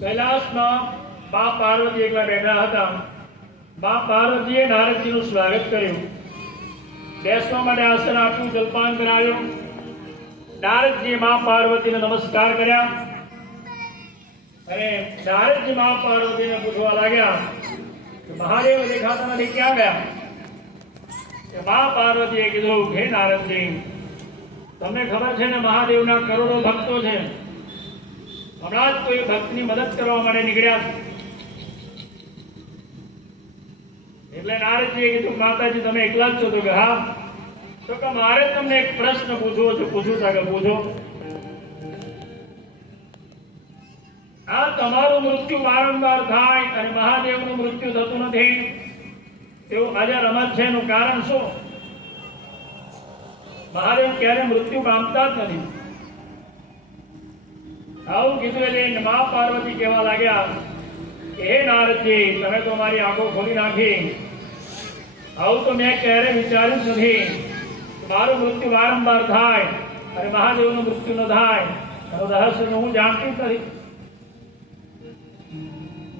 કૈલાસમાં મા પાર્વતી એકલા બેઠા હતા. મા પાર્વતીએ નારદજીનું સ્વાગત કર્યું. બેસવા માટે આસન આપ્યું જલપાન કરાવ્યું. નારદજીએ મા પાર્વતીને નમસ્કાર કર્યા. અને નારદજી મા પાર્વતીને પૂછવા લાગ્યા કે મહાદેવ દેખાતા નથી, ક્યાં ગયા? મા પાર્વતીએ કીધું, હે નારદજી, તમને ખબર છે ને, મહાદેવના કરોડો ભક્તો છે. હમણાં જ કોઈ ભક્તની મદદ કરવા માટે નીકળ્યા એટલે નારદજીએ કીધું માતાજી તમે એકલા જ છો તો કે હા. તો કે મારે તમને એક પ્રશ્ન પૂછવો છે. પૂછું છે કે પૂછો. આ તમારું મૃત્યુ વારંવાર થાય અને મહાદેવનું મૃત્યુ થતું નથી. એવું આજે રમત છે. એનું કારણ શું? મહાદેવ ક્યારે મૃત્યુ પામતા જ નથી. આવું કીધું એટલે મા પાર્વતી કહેવા લાગ્યા હે નારદજી, તમે તો મારી આંખો ખોલી નાખી. આવું તો મેં ક્યારે વિચાર્યું નથી. મારું મૃત્યુ વારંવાર થાય અને મહાદેવનું મૃત્યુ ન થાય. એનું રહસ્ય હું જાણતી નથી.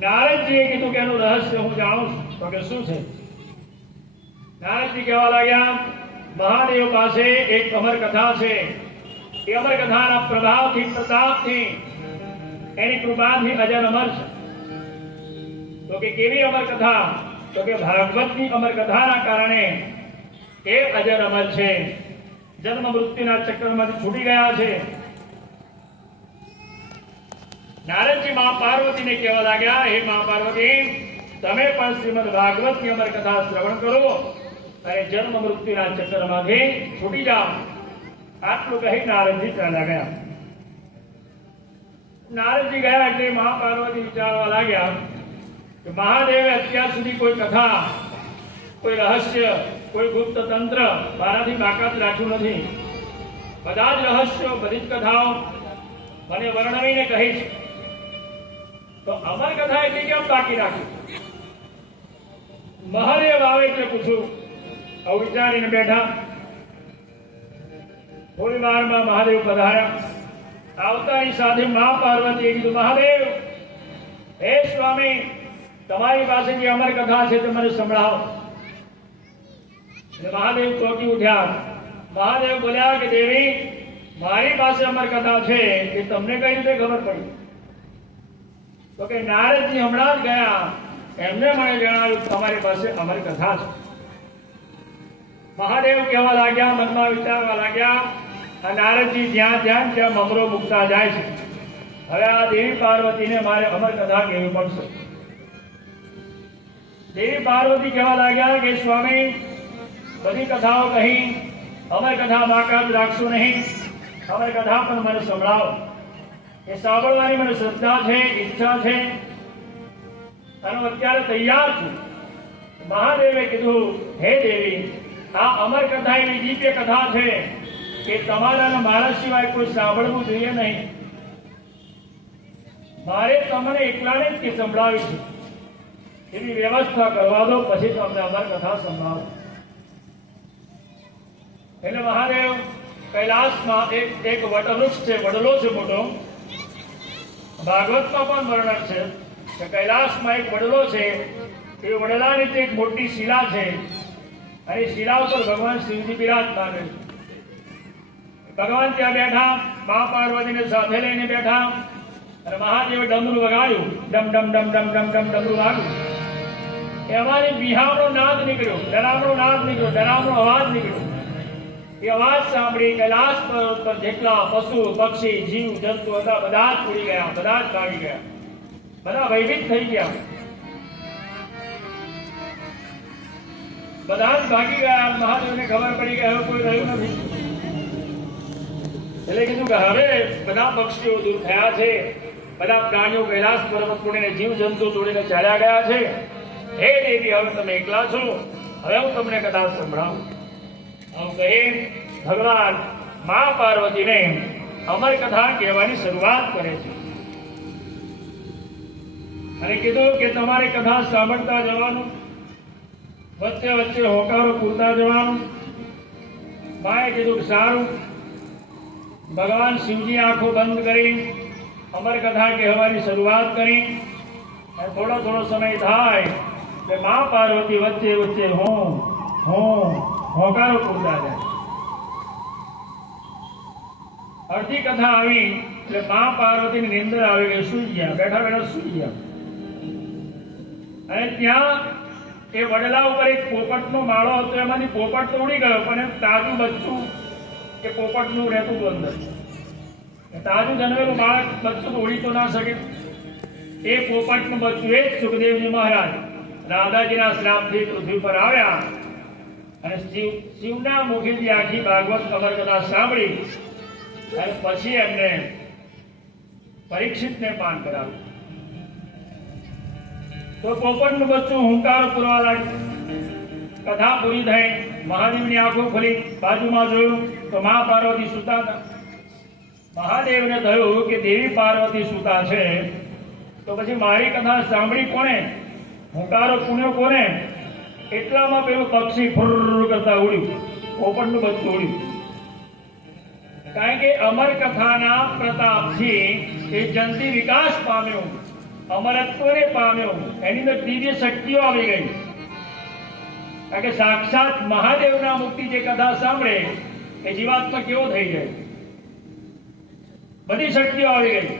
નારદજીએ કીધું કે એનું રહસ્ય હું જાણું છું. તો કે શું છે? નારદજી કહેવા લાગ્યા, મહાદેવ પાસે એક અમર કથા છે. એ અમર કથાના પ્રભાવથી પ્રતાપથી એની કૃપાથી અજર અમર છે. તો કે કેવી અમર કથા તો કે ભાગવતની અમર કથાના કારણે એ અજર અમર છે. જન્મ મૃત્યુના ચક્રમાંથી છૂટી ગયા છે. નારદજી મા પાર્વતીને કહેવા લાગ્યા, હે મા પાર્વતી, તમે પણ શ્રીમદ ભાગવતની અમર કથા શ્રવણ કરો અને જન્મ મૃત્યુના ચક્રમાંથી છૂટી જાઓ. આટલું કહી નારદજી ચાલ્યા ગયા. નારદજી ગયા એટલે મહાપાર્વતી વિચારવા લાગ્યા કે મહાદેવે અત્યાર સુધી કોઈ કથા, કોઈ રહસ્ય, કોઈ ગુપ્ત તંત્ર મારાથી બાકાત રાખ્યું નથી. બધા જ રહસ્યો, બધી જ કથાઓ મને વર્ણવીને કહી છે. તો અમર કથા એટલી કેમ બાકી રાખી? મહાદેવ આવે એટલે પૂછું. આવું વિચારીને બેઠા. થોડી વારમાં મહાદેવ પધાર્યા. આવતાની સાથે મા પાર્વતીએ કીધું, મહાદેવ, હે સ્વામી, તમારી પાસે જે અમર કથા છે તે મને સંભળાવો. મહાદેવ ચોકી ઉઠ્યા. મહાદેવ બોલ્યા કે, દેવી, મારી પાસે અમર કથા છે એ તમને કઈ રીતે ખબર પડી? તો કે, નારદજી હમણાં જ ગયા. એમને મને જણાવ્યું તમારી પાસે અમર કથા છે. મહાદેવ કહેવા લાગ્યા, મનમાં વિચારવા લાગ્યા આ નારદજી જ્યાં જ્યાં ત્યાં મમરો મૂકતા જાય છે. હવે આ દેવી પાર્વતીને મારે અમર કથા કહેવી પડશે. દેવી પાર્વતી કહેવા લાગ્યા કે, સ્વામી, બધી કથાઓ કહી, અમર કથા બાકાત રાખશો નહીં. અમર કથા પણ મને સંભળાવો. એ સાંભળવાની મને શ્રદ્ધા છે, ઈચ્છા છે. અને અત્યારે તૈયાર છું. મહાદેવે કીધું, હે દેવી, આ અમર કથા એવી દિવ્ય કથા છે? કે તમારા અને મારા સિવાય કોઈ સાંભળવું જોઈએ નહીં. મારે તમને એકલાને જ કે સંભળાવી છે. એવી વ્યવસ્થા કરવા દો, પછી તમને અમારી કથા સંભળાવો. એટલે મહાદેવ કૈલાસમાં એક એક વટવૃક્ષ છે, વડલો છે મોટો. ભાગવતમાં પણ વર્ણન છે કે કૈલાસમાં એક વડલો છે. એ વડલા નીચે એક મોટી શિલા છે. અને શિલા ઉપર ભગવાન શિવજી બિરાજમાન છે. ભગવાન ત્યાં બેઠા, મા પાર્વતીને સાથે લઈને બેઠા, અને મહાદેવે ડમરું વગાડ્યું. ડમ ડમ ડમ ડમ ડમ ડમ, ડમરું વાગ્યું. એમાંથી બિહામણો નાદ નીકળ્યો, ડરામણો નાદ નીકળ્યો, ડરામણો અવાજ નીકળ્યો. એ અવાજ સાંભળી કૈલાસ પર જેટલા પશુ, પક્ષી, જીવ, જંતુ હતા, બધા જ ઉડી ગયા, બધા જ ભાગી ગયા. બધા ભયભીત થઈ ગયા. બધા જ ભાગી ગયા. મહાદેવને ખબર પડી કે હવે કોઈ રહ્યું નથી. એટલે કીધું કે હવે બધા પક્ષીઓ દૂર થયા છે. બધા પ્રાણીઓ કૈલાસ પર્વત છોડીને જીવ જંતુ તોડીને ચાલ્યા ગયા છે. હે દેવી, હવે તમે એકલા છો. હવે હું તમને કથા સંભળાવું. આવું કહે, ભગવાન મા પાર્વતીને અમર કથા કહેવાની શરૂઆત કરે છે. અને કીધું કે તમારે કથા સાંભળતા જવાનું, વચ્ચે વચ્ચે હોકારો પૂરતા જવાનું. માએ કીધું કે સારું ભગવાન શિવજી આંખો બંધ કરી, અમર કથા કહેવાની શરૂઆત કરી. થોડો થોડો સમય થાય કે મા પાર્વતી વચ્ચે વચ્ચે હું હું, હોકારો પૂરતા જાય. અડધી કથા આવી એટલે મા પાર્વતીની નિંદર આવી ગઈ સુઈ ગયા, બેઠા બેઠા સુઈ ગયા. અને ત્યાં એ વડલા ઉપર એક પોપટનો માળો હતો એમાંથી પોપટ તો ઉડી ગયો, પણ એમ તાજું બચ્ચું એ પોપટનું રહેતું હતું અંદર તાજું જન્મેલું બાળક બચ્ચું ઓળી તો ના શકે. એ પોપટનું બચ્ચું એ જ સુખદેવજી મહારાજ. રાધાજીના શ્રાપથી પૃથ્વી પર આવ્યા અને શિવ, શિવના મુખેથી આખી ભાગવત કમર કથા સાંભળી અને પછી એમને પરીક્ષિતને પાન કરાવ્યું. તો પોપટનું બચ્ચું હુંકાર પૂરવા લાગ્યું. કથા પૂરી થઈ, મહાદેવની આંખો ખોલી, બાજુમાં જોયું તો મા પાર્વતી સુતા હતા. મહાદેવને થયું કે દેવી પાર્વતી સુતા છે, તો પછી મારી કથા સાંભળી કોણે? હુંકારો પુણ્યો કોને એટલામાં પેલું પક્ષી ફુર કરતા ઉડ્યું, પોપટનું બધું ઉડ્યું. કારણ કે અમર કથાના પ્રતાપથી એ જલ્દી વિકાસ પામ્યો, અમરત્વને પામ્યો, એની અંદર દિવ્ય શક્તિઓ આવી ગઈ. કારણ કે સાક્ષાત મહાદેવના મુક્તિ જે કથા સાંભળે એ જીવાત્મા કેવો થઈ જાય? બધી શક્તિઓ આવી ગઈ.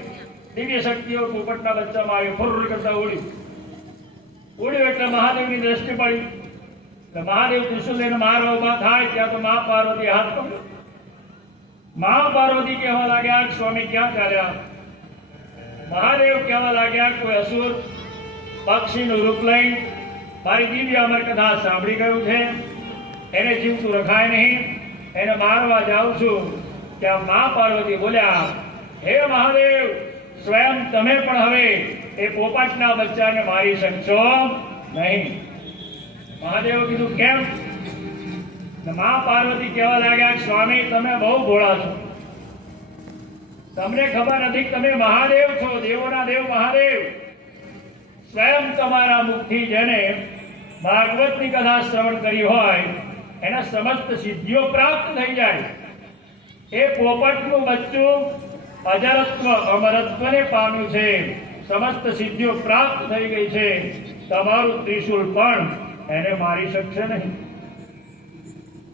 દિવ્ય શક્તિઓ, પોપટના બચ્ચામાં આવી ફુર કરતા ઉડી ઉડ્યું એટલે મહાદેવની દ્રષ્ટિ પડી. મહાદેવ ત્રિશુલ લઈને ઊભા થાય, ત્યાં તો મા પાર્વતી હાથ પકડ્યો મા પાર્વતી કહેવા લાગ્યા સ્વામી ક્યાં ચાલ્યા? મહાદેવ કહેવા લાગ્યા, કોઈ અસુર, પક્ષીનું રૂપ લઈ મારી દિવ્ય અમર કથા સાંભળી ગયું છે. એને જીવતું રખાય નહીં. એને મારવા જાઉં છું ત્યાં મા પાર્વતી બોલ્યા, હે મહાદેવ, સ્વયં તમે પણ હવે એ પોપટના બચ્ચાને મારી શકશો? નહીં. મહાદેવ કીધું, કેમ? મા પાર્વતી કહેવા લાગ્યા, સ્વામી, તમે બહુ ભોળા છો. તમને ખબર નથી, તમે મહાદેવ છો, દેવોના દેવ મહાદેવ. સ્વયં તમારા મુખથી જેને ભાગવતની કથા શ્રવણ કરી હોય એના સમસ્ત સિદ્ધિઓ પ્રાપ્ત થઈ જાય. એ પોપટનું બચ્ચું અજરત્વ, અમરત્વને પામ્યું છે. સમસ્ત સિદ્ધિઓ પ્રાપ્ત થઈ ગઈ છે. તમારું ત્રિશુલ પણ એને મારી શકશે નહીં.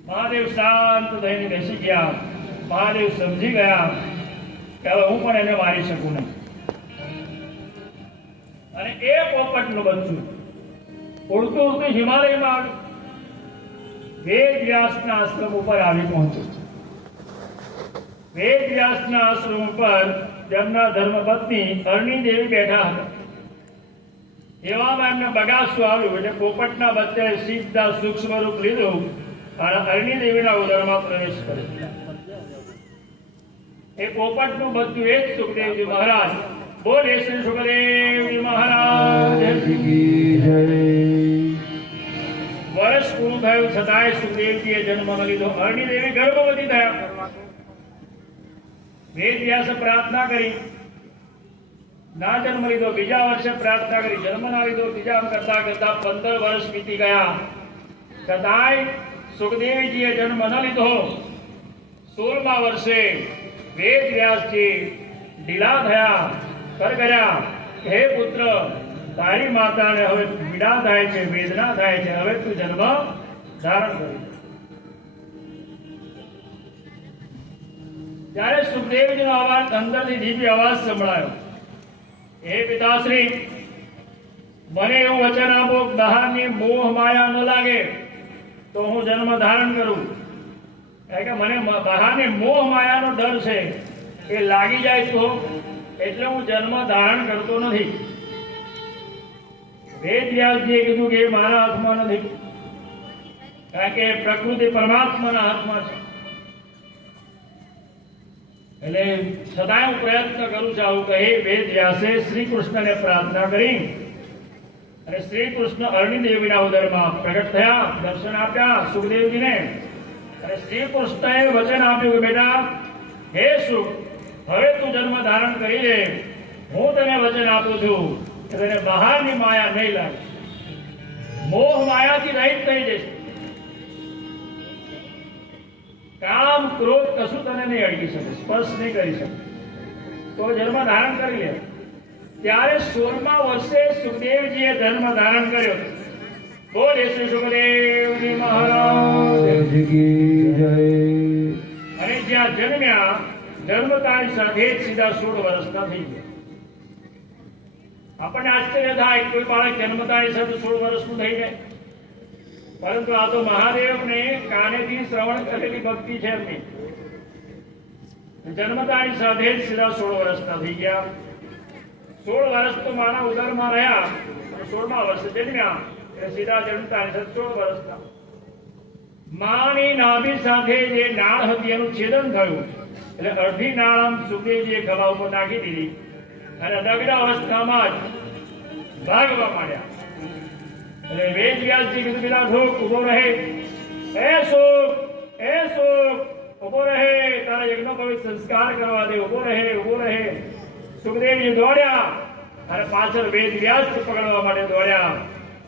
મહાદેવ શાંત થઈને બેસી ગયા. મહાદેવ સમજી ગયા કે હું પણ એને મારી શકું નહીં. અને એ પોપટનું બચ્ચું ઉડતું ઉડતું હિમાલયમાં આવ્યું. વેદ વ્યાસના આશ્રમ ઉપર આવી પહોંચ્યું વેદ વ્યાસના આશ્રમ ઉપર તેમના ધર્મપત્ની અરણી દેવી બેઠા હતા. એવામાં એમને બગાસું આવ્યું એટલે પોપટના બચ્ચે સીધા સૂક્ષ્મ રૂપ લીધું અને અરણી દેવીના ઉદરમાં પ્રવેશ કર્યો એ પોપટનું બચ્ચું એ જ સુખદેવજી મહારાજ. બોલે શ્રી સુખદેવજી મહારાજ. વર્ષ પૂરું થયું છતાંય સુખદેવજીએ જન્મ લીધો. અરણી દેવી ગર્ભવતી થયા. વેદ વ્યાસે પ્રાર્થના કરી. ના જન્મ લીધો, બીજા વર્ષે પ્રાર્થના કરી. જન્મ ના લીધો, બીજા કરતા કરતા પંદર વર્ષ વીતી ગયા. છતાંય સુખદેવજીએ જન્મ ન લીધો. સોળમા વર્ષે વેદ વ્યાસજી ઢીલા થયા કર કર્યા. હે પુત્ર તારી માતાને હવે પીડા થાય છે, વેદના થાય છે, હવે તું જન્મ ધારણ કરી ત્યારે સુખદેવજીનો અવાજ અંદરથી ધીમી અવાજ સંભળાયો. હે પિતાશ્રી, મને એવું વચન આપો બહારની મોહ માયા ન લાગે તો હું જન્મ ધારણ કરું. કે મને બહારની મોહ માયાનો ડર છે. એ લાગી જાય તો, એટલે હું જન્મ ધારણ કરતો નથી. વેદ વ્યાસજીએ કીધું કે એ મારા હાથમાં નથી કારણ કે પ્રકૃતિ પરમાત્માના હાથમાં છે એટલે સદાય હું પ્રયત્ન કરું છું આવું કહી વેદ વ્યાસે શ્રી કૃષ્ણને પ્રાર્થના કરી અને શ્રી કૃષ્ણ અરણી દેવીના ઉદરમાં પ્રગટ થયા, દર્શન આપ્યા સુખદેવજીને અને શ્રી કૃષ્ણએ વચન આપ્યું કે બેટા, હે સુખ, હવે તું જન્મ ધારણ કરી લે હું તને વચન આપું છું. તને બહારની માયા નહીં લાગે. મોહ માયાથી રહિત થઈ જશે. કામ ક્રોધ કશું તને નહીં અડકી શકે સ્પર્શ નહીં કરી શકે. તો જન્મ ધારણ કરી લે. ત્યારે સોળમા વર્ષે સુખદેવજીએ જન્મ ધારણ કર્યો. બોલે શ્રી સુખદેવજી મહારાજ. જય અને જ્યાં જન્મ્યા જન્મતાની સાથે જ સીધા સોળ વર્ષના થઈ ગયા. આપણને આશ્ચર્ય થાય કોઈ બાળક જન્મતા છે તો સોળ વર્ષનું થઈ જાય. પરંતુ આ તો મહાદેવને કાનેથી શ્રવણ કરેલી ભક્તિ છે એમની. જન્મતાની સાથે જ સીધા સોળ વર્ષના થઈ ગયા. સોળ વર્ષ તો મારા ઉદરમાં રહ્યા સોળમા વર્ષે જન્મ્યા એટલે સીધા જન્મતા સોળ વર્ષના. માની નાભી સાથે જે નાળ હતી, એનું છેદન થયું. એટલે અડધી નાળ આમ સુખદેવજીએ ગળા ઉપર નાખી દીધી. અને દગડા અવસ્થામાં જ ભાગવા માંડ્યા. એટલે વેદ વ્યાસજી કીધું, પેલા ધોક ઊભો રહે, એ સુખ એ સુખ ઊભો રહે, તારા યજ્ઞ પવિત્ર સંસ્કાર કરવા દે ઊભો રહે ઊભો રહે. સુખદેવજી દોડ્યા અને પાછળ વેદ વ્યાસ પકડવા માટે દોડ્યા.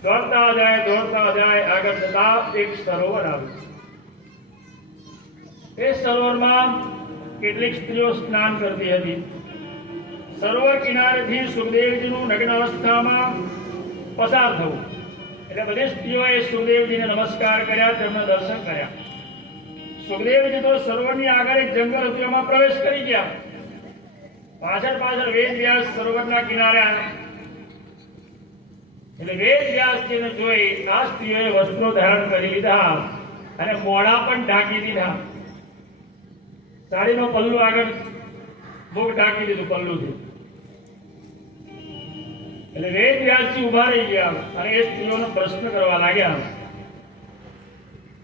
દોડતા જાય દોડતા જાય, આગળ જતા એક સરોવર આવ્યું. એ સરોવરમાં કેટલીક સ્ત્રીઓ સ્નાન કરતી હતી. સરોવર કિનારેથી સુખદેવજીનું નગ્ન અવસ્થામાં પસાર થવું. એટલે બધી સ્ત્રીઓએ સુખદેવજીને નમસ્કાર કર્યા, તેમના દર્શન કર્યા. સુખદેવજી તો સરોવરની આગળ એક જંગલ હતું એમાં પ્રવેશ કરી ગયા. પાછળ પાછળ વેદ વ્યાસ સરોવરના કિનારે આવ્યા એટલે વેદ વ્યાસજીને જોઈ આ સ્ત્રીઓએ વસ્ત્રો ધારણ કરી લીધા અને મોઢા પણ ઢાંકી દીધા. સાડીનો પલ્લુ આગળ બહુ ઢાંકી દીધું, પલ્લુથી. એટલે વેદ વ્યાસજી ઊભા રહી ગયા અને એ સ્ત્રીઓનો પ્રશ્ન કરવા લાગ્યા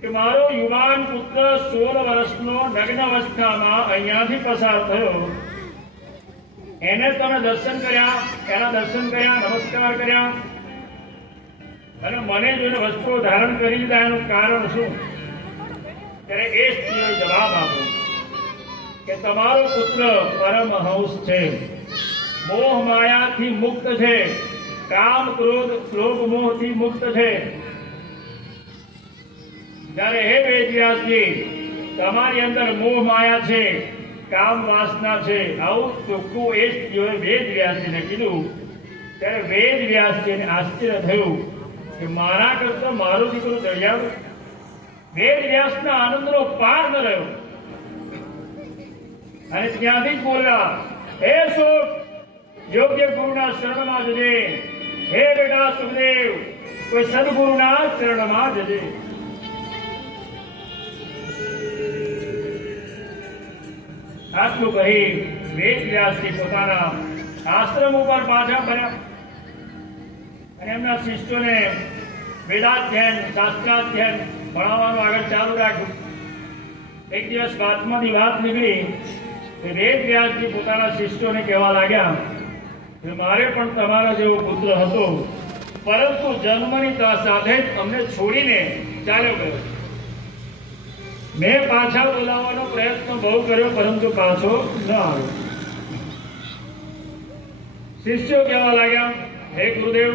કે મારો યુવાન પુત્ર સોળ વર્ષનો નગ્ન અવસ્થામાં અહીંયાથી પસાર થયો. એને તમે દર્શન કર્યા, એના દર્શન કર્યા, નમસ્કાર કર્યા. અને મને જોઈને વસ્ત્રો ધારણ કરી લીધા, એનું કારણ શું? ત્યારે એ સ્ત્રીએ જવાબ આપ્યો કે તમારો પુત્ર પરમહંસ છે. મોહ માયાથી મુક્ત છે. કામ ક્રોધ લોભ મોહથી મુક્ત છે. જ્યારે હે વેદવ્યાસજી, તમારી અંદર મોહ માયા છે, કામ વાસના છે. આવું ચોખ્ખું એ જ વેદ કીધું, ત્યારે વેદ આશ્ચર્ય થયું કે મારા કરતા મારું દીકરું દરિયાવ વેદ વ્યાસના આનંદનો પાર ન રહ્યો. અને ત્યાંથી જ બોલ્યા, હે સુખ, યોગ્ય ગુરુના શરણમાં જજે. હે બેટા સુખદેવ, કોઈ સદગુરુના શરણમાં જજે. આટલું કહી વેદ વ્યાસજી પોતાના આશ્રમ ઉપર પાછા ફર્યા. અને એમના શિષ્યોને વેદાધ્યયન, શાસ્ત્રાધ્યયન ભણાવવાનું આગળ ચાલુ રાખ્યું. એક દિવસ વાતમાંથી વાત નીકળી વેદ વ્યાસજી પોતાના શિષ્યોને કહેવા લાગ્યા મારે પણ તમારા જેવો પુત્ર હતો. પરંતુ જન્મની સાથે જ અમને છોડીને ચાલ્યો ગયો. મેં પાછા બોલાવવાનો પ્રયત્ન બહુ કર્યો, પરંતુ પાછો ન આવ્યો. શિષ્યો કહેવા લાગ્યા, હે ગુરુદેવ,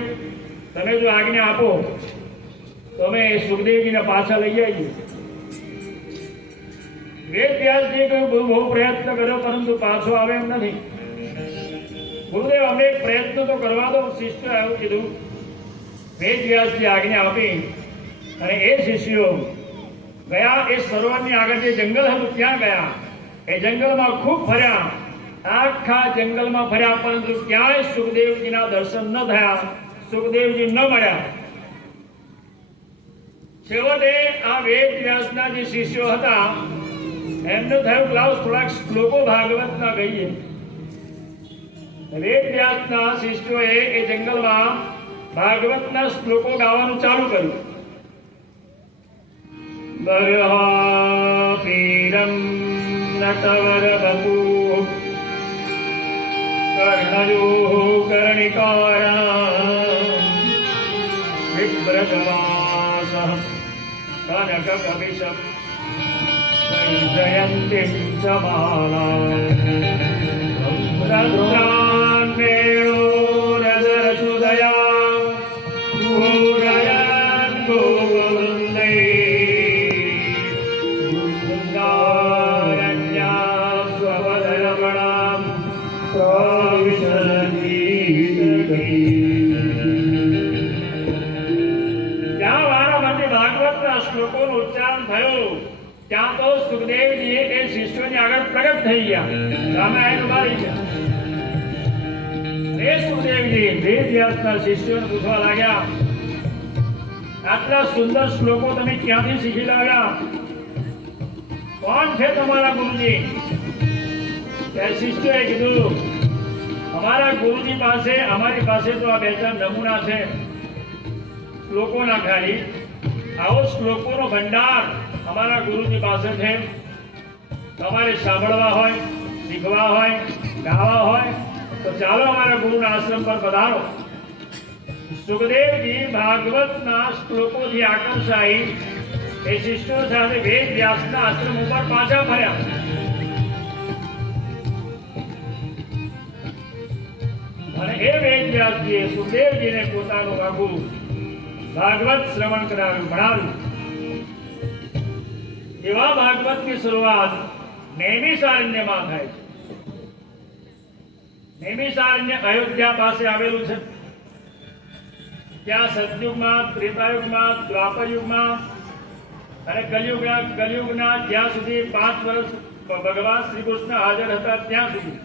તમે જો આજ્ઞા આપો તો અમે સુખદેવજીને પાછા લઈ આવીએ. વેદ વ્યાસજીએ કહ્યું, બહુ બહુ પ્રયત્ન કર્યો, પરંતુ પાછો આવે એમ નથી. ગુરુદેવ અમે પ્રયત્ન તો કરવા દો, શિષ્ય એવું કીધું. વેદ વ્યાસજી આજ્ઞા આપી અને એ શિષ્યો ગયા એ સરોવરની આગળ જે જંગલ હતું, ત્યાં ગયા. એ જંગલમાં ખૂબ ફર્યા. આખા જંગલમાં ફર્યા, પરંતુ ક્યાંય સુખદેવજીના દર્શન ન થયા. સુખદેવજી ન મળ્યા. છેવટે આ વેદ વ્યાસના જે શિષ્યો હતા, એમને થયું ક્લાઉસ થોડાક શ્લોકો ભાગવતના કહીએ. વેદ વ્યાસના શિષ્યોએ એ જંગલમાં ભાગવતના શ્લોકો ગાવાનું ચાલુ કર્યું. બરહાપીરમ નટવર બપુ કર્ણયો કર્ણિકારણ વિભ્રતવાસ કનક કવિશ જયંતિ ચ શ્લોકો ગુરુજી? પાસે, અમારી પાસે તો આ બે ચાર નમૂના છે. શ્લોકોના ખાલી. આવો શ્લોકોનો ભંડાર અમારા ગુરુજી પાસે છે. તમારે સાંભળવા હોય, શીખવા હોય, ગાવા હોય તો ચાલો અમારા ગુરુના આશ્રમ પર પધારો. સુખદેવજી ભાગવતના શ્લોકોથી આકર્ષાઈ એ શિષ્યો સાથે વેદ વ્યાસના આશ્રમ ઉપર પાછા ફર્યા. અને એ વેદ વ્યાસજીએ સુખદેવજીને પોતાનું આખું ભાગવત શ્રવણ કરાવ્યું, ભણાવ્યું. એવા ભાગવતની શરૂઆત નૈમિષારણ્યમાં થાય છે. નૈમિષારણ્ય અયોધ્યા પાસે આવેલું છે. ત્યાં સતયુગમાં, ત્રેતાયુગમાં, દ્વાપરયુગમાં અને કલયુગના કલયુગના જ્યાં સુધી પાંચ વર્ષ ભગવાન શ્રી કૃષ્ણ હાજર હતા ત્યાં સુધી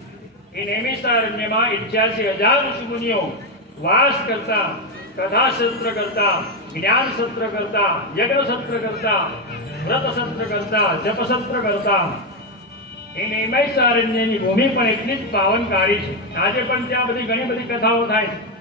એ નૈમિષારણ્યમાં ઇઠ્યાસી હજાર ઋષિમુનિઓ વાસ કરતા કથા સત્ર કરતા, જ્ઞાન સત્ર કરતા, યજ્ઞ સત્ર કરતા, વ્રત સત્ર કરતા, જપ સત્ર કરતા એ નૈમિષારણ્યની ભૂમિ પણ એટલી જ પાવનકારી છે. આજે પણ ત્યાં બધી ઘણી બધી કથાઓ થાય છે.